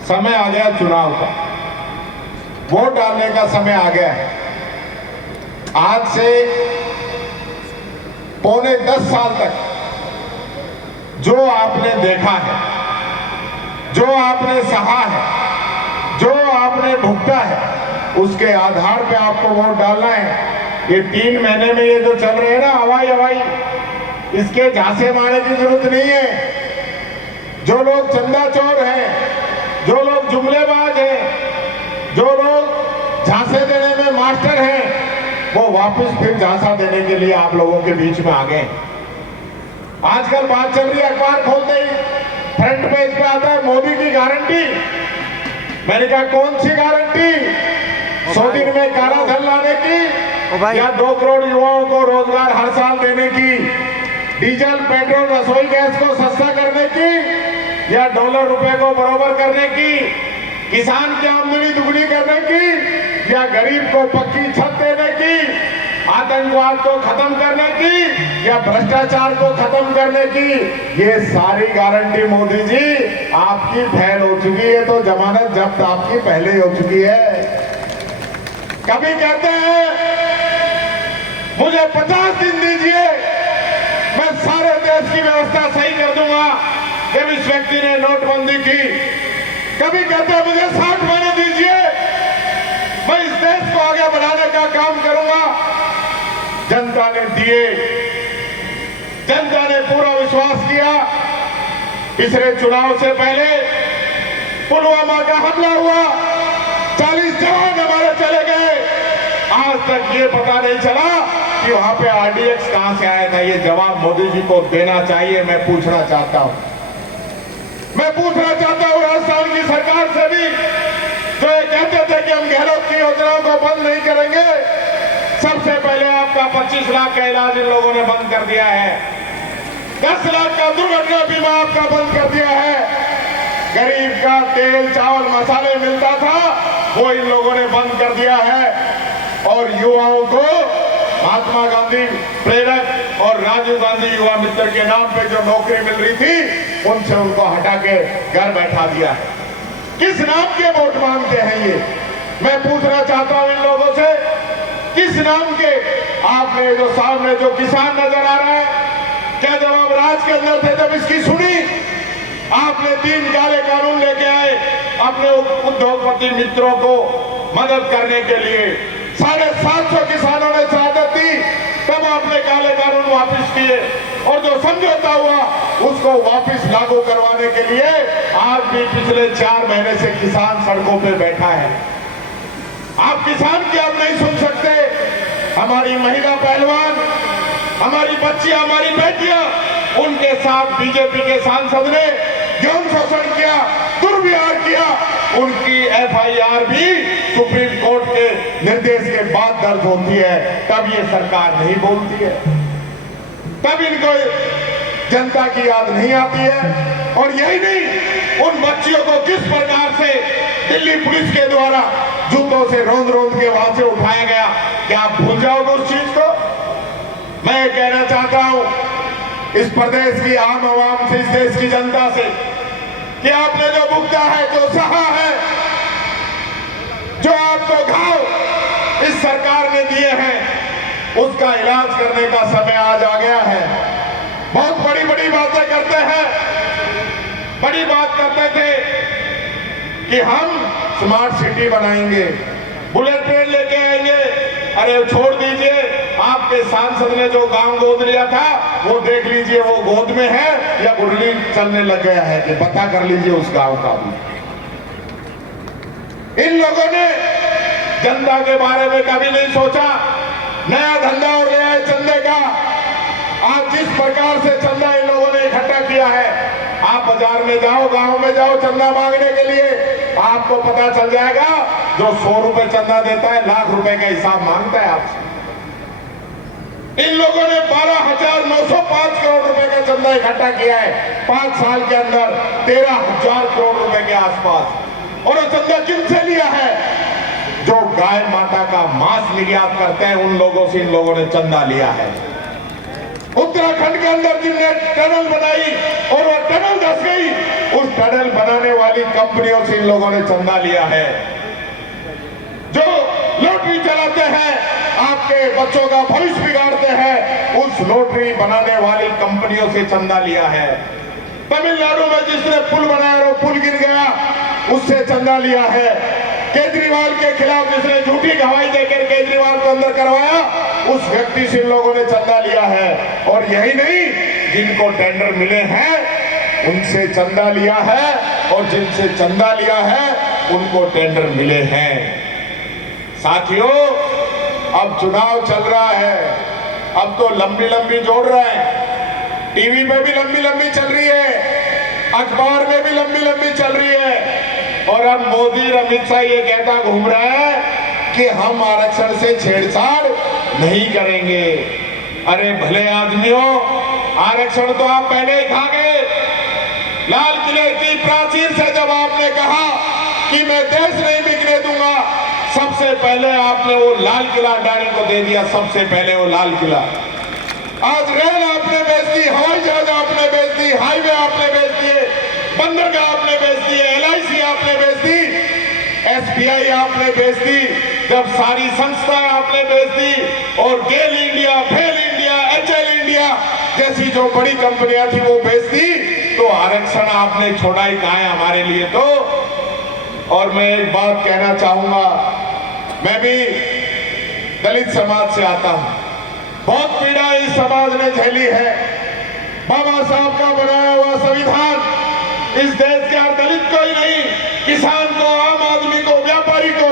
समय आ गया चुनाव का, वोट डालने का समय आ गया है। आज से पौने 10 साल तक जो आपने देखा है, जो आपने सहा है, जो आपने भुगता है, उसके आधार पे आपको वोट डालना है। ये 3 महीने में ये जो चल रहे हैं ना हवाई, इसके झांसे मारने की जरूरत नहीं है। जो लोग चंदा चोर हैं, जो लोग जुमलेबाज हैं, जो लोग झांसे देने में मास्टर हैं, वो वापस फिर झांसा देने के लिए आप लोगों के बीच में आ गए। आजकल बात चल रही है, अखबार खोलते ही फ्रंट पेज पे आता है मोदी की गारंटी। मैंने कहा कौन सी गारंटी? 100 दिन में काला धन लाने की, या 2 करोड़ युवाओं को रोजगार हर साल देने की, डीजल पेट्रोल रसोई गैस को सस्ता करने की, या डॉलर रुपए को बराबर करने की, किसान की आमदनी दुगनी करने की, या गरीब को पक्की छत देने की, आतंकवाद को खत्म करने की, या भ्रष्टाचार को खत्म करने की। ये सारी गारंटी मोदी जी आपकी फेल हो चुकी है, तो जमानत जब्त आपकी पहले ही हो चुकी है। कभी कहते हैं मुझे 50 दिन दीजिए, मैं सारे देश की व्यवस्था सही कर दूंगा। जब इस व्यक्ति ने नोटबंदी की, कभी कहते हैं मुझे 60 महीने दीजिए, मैं इस देश को आगे बढ़ाने का काम करूंगा। जनता ने दिए, जनता ने पूरा विश्वास किया। पिछले चुनाव से पहले पुलवामा का हमला हुआ, 40 जवान हमारे चले गए। आज तक ये पता नहीं चला कि वहां पे आरडीएक्स कहां से आया था। ये जवाब मोदी जी को देना चाहिए। मैं पूछना चाहता हूं राजस्थान की सरकार से भी, जो ये कहते थे कि हम गहलोत की योजनाओं को बंद नहीं करेंगे। सबसे पहले आपका 25 लाख का इलाज इन लोगों ने बंद कर दिया है। 10 लाख का दुर्घटना बीमा आपका बंद कर दिया है। गरीब का तेल चावल मसाले मिलता था, वो इन लोगों ने बंद कर दिया है। और युवाओं को महात्मा गांधी प्रेरक और राजीव गांधी युवा मित्र के नाम पे जो नौकरी मिल रही थी, उनसे उनको हटा के घर बैठा दिया है। किस नाम के वोट मांगते हैं ये? मैं पूछना चाहता हूं इन लोगों से, किस नाम के? आपने जो सामने जो किसान नजर आ रहा है, क्या जब आप राज के अंदर थे जब इसकी सुनी? आपने 3 काले कानून लेके आए अपने उद्योगपति मित्रों को मदद करने के लिए। 750 किसानों ने शहादत दी, तब आपने काले कानून वापस किए। और जो समझौता हुआ उसको वापस लागू करवाने के लिए आज भी पिछले 4 महीने से किसान सड़कों पे बैठा है। आप किसान की आप नहीं सुन सकते। हमारी महिला पहलवान, हमारी बच्चियां, हमारी बेटियां, उनके साथ बीजेपी के सांसद ने यौन शोषण किया, दुर्व्यवहार किया। उनकी एफआईआर भी सुप्रीम कोर्ट के निर्देश के बाद दर्ज होती है, तब ये सरकार नहीं बोलती है, तब इनको जनता की याद नहीं आती है। और यही नहीं, उन बच्चियों को किस प्रकार से दिल्ली पुलिस के द्वारा जूतों से रोंद के वहां से उठाया गया, क्या आप भूल जाओगे उस चीज को? मैं कहना चाहता हूं इस प्रदेश की आम आवाम से, इस देश की जनता से, कि आपने जो भुगता है, जो सहा है, जो आपको घाव इस सरकार ने दिए हैं, उसका इलाज करने का समय आज आ गया है। बहुत बड़ी बड़ी बातें करते हैं, बड़ी बात करते थे कि हम स्मार्ट सिटी बनाएंगे, बुलेट ट्रेन लेके आएंगे। अरे छोड़ दीजिए, आपके सांसद ने जो गांव गोद लिया था, वो देख लीजिए वो गोद में है या गुरली चलने लग गया है, कि पता कर लीजिए उस गांव का भी। इन लोगों ने जनता के बारे में कभी नहीं सोचा। नया धंधा और ले आए चंदे का। आज जिस प्रकार से चंदा इन लोगों ने इकट्ठा किया है, आप बाजार में जाओ, गांव में जाओ चंदा मांगने के लिए, आपको पता चल जाएगा जो 100 रुपए चंदा देता है, लाख रुपए का हिसाब मांगता है आपसे। इन लोगों ने 12,905 करोड़ रुपए का चंदा इकट्ठा किया है 5 साल के अंदर, 13,000 करोड़ रुपए के आसपास। और वो चंदा किनसे लिया है? जो गाय माता का मांस निर्यात करते हैं, उन लोगों से इन लोगों ने चंदा लिया है। उत्तराखंड के अंदर जिनने टनल बनाई और वो टनल धंस गई, उस टनल बनाने वाली कंपनियों से इन लोगों ने चंदा लिया है। जो लॉटरी चलाते हैं, आपके बच्चों का भविष्य बिगाड़ते हैं, उस लॉटरी बनाने वाली कंपनियों से चंदा लिया है। तमिलनाडु में जिसने पुल बनाया वो पुल गिर गया, उससे चंदा लिया है। केजरीवाल के खिलाफ जिसने झूठी गवाही देकर केजरीवाल को अंदर करवाया, उस व्यक्ति से इन लोगों ने चंदा लिया है। और यही नहीं, जिनको टेंडर मिले हैं उनसे चंदा लिया है, और जिनसे चंदा लिया है उनको टेंडर मिले हैं। साथियों, अब चुनाव चल रहा है, अब तो लंबी लंबी जोड़ रहे हैं, टीवी पे भी लंबी लंबी चल रही है, अखबार में भी लंबी लंबी चल रही है, और अब मोदी और अमित शाह ये कहता घूम रहा है कि हम आरक्षण से छेड़छाड़ नहीं करेंगे। अरे भले आदमियों, आरक्षण तो आप पहले ही खा गए। लाल किले की प्राचीर से जब आपने कहा कि मैं देश नहीं बिकने दूंगा, सबसे पहले आपने वो लाल किला अडानी को दे दिया, सबसे पहले वो लाल किला। आज रेल आपने बेच दी, हवाई जहाज आपने बेच दी, हाईवे आपने बेच दिए, बंदरगाह आपने बेच दिए, LIC आपने बेच दी, SBI आपने बेच दी, जब सारी संस्थाएं आपने बेच दी, और गेल इंडिया, फेल इंडिया, HL इंडिया जैसी जो बड़ी कंपनियां थी वो बेच दी, तो आरक्षण आपने छोड़ा ही कहा है हमारे लिए तो। और मैं एक बात कहना चाहूंगा, मैं भी दलित समाज से आता हूं, बहुत पीड़ा इस समाज ने झेली है। बाबा साहब का बनाया हुआ संविधान इस देश के हर दलित को ही नहीं, किसान को, आम आदमी को, व्यापारी को